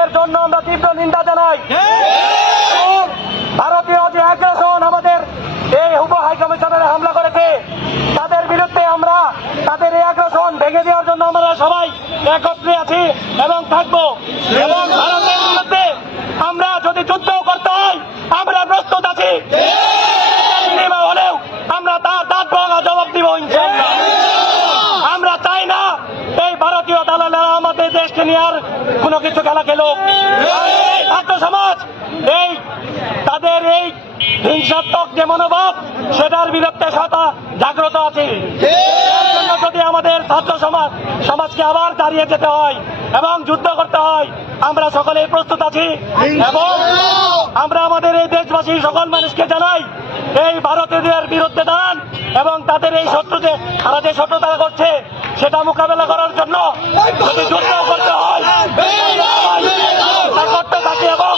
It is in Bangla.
এর জন্য আমরা তীব্র নিন্দা জানাই। ভারতীয় যে আগ্রাসন আমাদের এই উপ হাইকমিশনারে হামলা করেছে, তাদের বিরুদ্ধে আমরা তাদের এই আগ্রাসন ভেঙে দেওয়ার জন্য আমরা সবাই একত্রে আছি এবং থাকবো। এবং ভারতের বিরুদ্ধে আমরা যদি যুদ্ধ করতে হয় আমরা প্রস্তুত আছি। হলেও আমরা তার দাঁত ভাঙা জবাব দিব ইনশাআল্লাহ। আমরা চাই না এই ভারতীয় দালালেরা আমাদের দেশকে নিয়ে আর কোনো কিছু খেলা খেলুক। ছাত্র সমাজ এই তাদের এই হিংসাত্মক যে মনোভাব, সেটার বিরুদ্ধে জাগ্রত আছে। এর জন্য যদি আমাদের ছাত্র সমাজকে আবার দাঁড়িয়ে যেতে হয় এবং যুদ্ধ করতে হয়, আমরা সকলে প্রস্তুত আছি। এবং আমরা আমাদের এই দেশবাসী সকল মানুষকে জানাই, এই ভারতীয়দের বিরুদ্ধে দাঁড়ান এবং তাদের এই শত্রুতে তারা যে শত্রুতা করছে সেটা মোকাবেলা করার জন্য যদি যুদ্ধ করতে হয় করতে থাকি। এবং